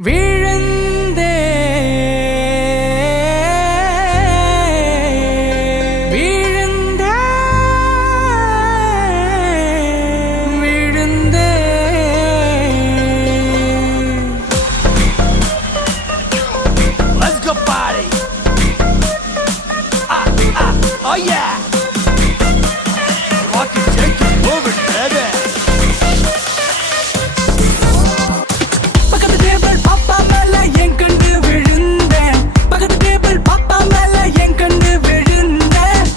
விழுந்தே விழுந்தே விழுந்தே Let's go party. Oh yeah. Rock it, shake it, move it, baby. பக்கத்து table பாப்பா மேல என் கண்டு விழுந்தேன். பக்கத்து டேபிள் பாப்பா மேல என் கண்டு விழுந்தேன்.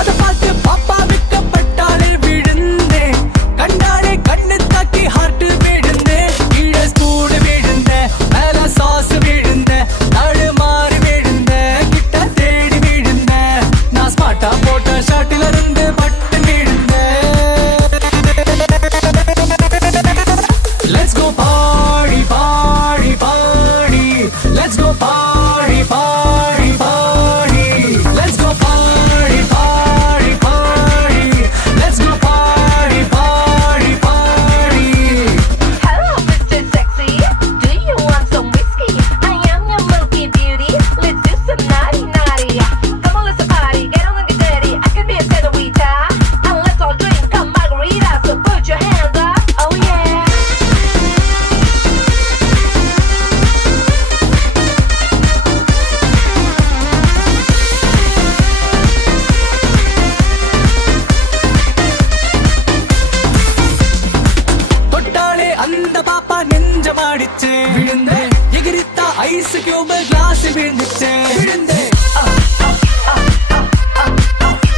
அத பார்த்து பாப்பா விக்கப்பட்டாலே விழுந்தேன். கண்டாலே கண்ணு தாக்கி ஹார்ட் விழுந்தேன். கீழே ஸ்பூன் விழுந்தேன். மேல சாஸ் விழுந்தேன். தடுமாறி விழுந்தேன். கிட்ட தேடி விழுந்தேன். நான் ஸ்மார்ட்டா போட்ட ஷர்ட்டில இருந்து பட்டு விழுந்தேன். Let's go party, party, party. Let's go party, party, party. Let's go party, party, party. Let's go party, party, party. Hello, Mr. Sexy. Do you want some whiskey? I am your milky beauty. Let's do some naughty, naughty. Come on, let's party. Get on and get dirty. I can be a senorita. And let's all drink a margarita. So put your hands up. Oh, yeah. தொட்டாலே அந்த பாப்பா நெஞ்சமாடிச்சு விழுந்தேன். எகிரித்தா ice cube class விழுந்துச்சு விழுந்தேன்.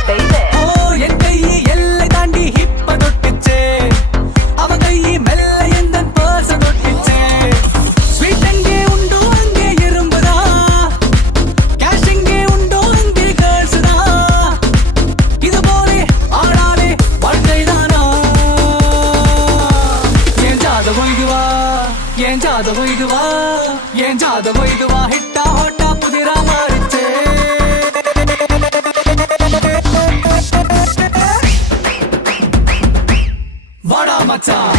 Baby. ஓ என் கை எல்லை தாண்டி ஹிப்ப தொட்டுச்சு. அவ கை மெல்ல எந்த பர்ஸ தொட்டுச்சு. ஸ்வீட் எங்கே உண்டோ அங்கே இரும்புதா. கேஷ் எங்கே உண்டோ அங்கே கேர்ள்ஸ் தான். இது போலே ஆடாலே வாழ்க்கைதானா. ஏன் ஜாதகம் இதுவா, ஏன் ஜாதகம் இதுவா, ஏன் ஜாதகம் இதுவா. ஹிட்டா ஹோட்டா புதிரா மாறிச்சே. வாடா மச்சான்